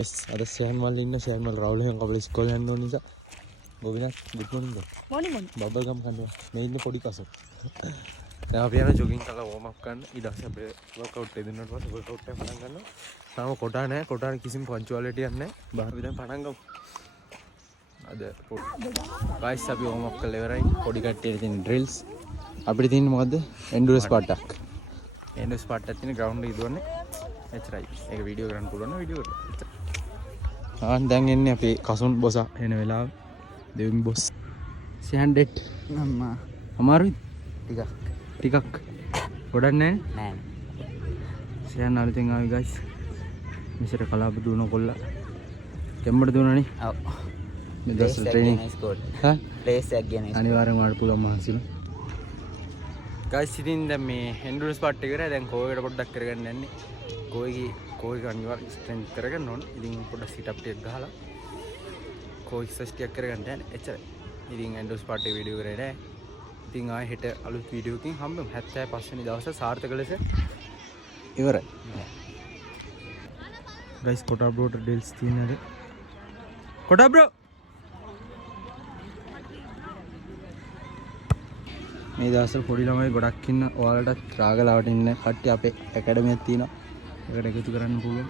ada Syahan Mal ඉන්න Syahan Mal Rahula එහෙන් අපේ ඉස්කෝලේ යන්න ඕන නිසා ගොවිනත් good morning morning බබල් ගම් කනවා මේ ඉන්න පොඩි කසෝ දැන් අපි යන ජොගින් කරලා වෝම් අප් කරන්න ඊට පස්සේ අපි වර්ක්අවුට් එක දෙන්නුවට පස්සේ වර්ක්අවුට් එක පටන් ගන්නවා තාම කොටා නැහැ කොටාට කිසිම පංචුවාලිටි එකක් නැහැ බාහිර දැන් පටන් ගමු අද ගයිස් අපි වෝම් අප් කරලා ඉවරයි පොඩි කට්ටියට තියෙන ඩ්‍රිල්ස් අපිට තියෙන්නේ මොකද්ද එන්ඩුරන්ස් පාට් එකක් එන්ඩුරන්ස් පාට් එකක් තියෙන ග්‍රවුන්ඩ් එක දුවන්නේ එච්චරයි ඒක වීඩියෝ කරන්න පුළුවන් නම් වීඩියෝ කරලා දැන් එන්නේ අපේ කසුන් බොස එන වෙලාව දෙවියන් බොස් සෑන් ඩෙට් අම්මා අමාරුයි ටිකක් ගොඩක් නැහැ සෑන් අලුතෙන් ආවි ගයිස් මෙසර කලාප දුවන කොල්ලා කෙම්බට දුවනනේ ඔව් මේ දවස් ට්‍රේනින් හා ප්ලේස් එකක් ගියනේ අනිවාර්යෙන් වඩ පුළුවන් මහන්සිලා ගයිස් ඉතින් දැන් මේ එන්ඩුරන්ස් පාට් එක කරා දැන් කෝයකට පොඩ්ඩක් කරගන්න යන්නේ කෝයි අනිවාර්යෙන් ස්ට්‍රෙන්ත් කරගන්න ඕන. ඉතින් පොඩ්ඩක් සිට් අප් ටිකක් ගහලා කෝයි එක්සර්සයිස් ටිකක් කරගන්න යන්නේ. එච්චරයි. ඉතින් එන්ඩෝස් පාට් එක වීඩියෝ කරේ නෑ. ඉතින් ආයෙ හෙට අලුත් වීඩියෝ එකකින් හම්බෙමු. 75 වෙනි දවසේ සාර්ථක ලෙස ඉවරයි. ගයිස් කොටා බ්‍රෝට ඩීල්ස් තියෙනවද? කොටා බ්‍රෝ මේ දවස්වල පොඩි ළමයි ගොඩක් ඉන්න ඔයාලට රාගලාවට ඉන්න කට්ටිය අපේ ඇකඩමියක් තියෙනවා. ඒකට එකතු කරන්න පුළුවන්.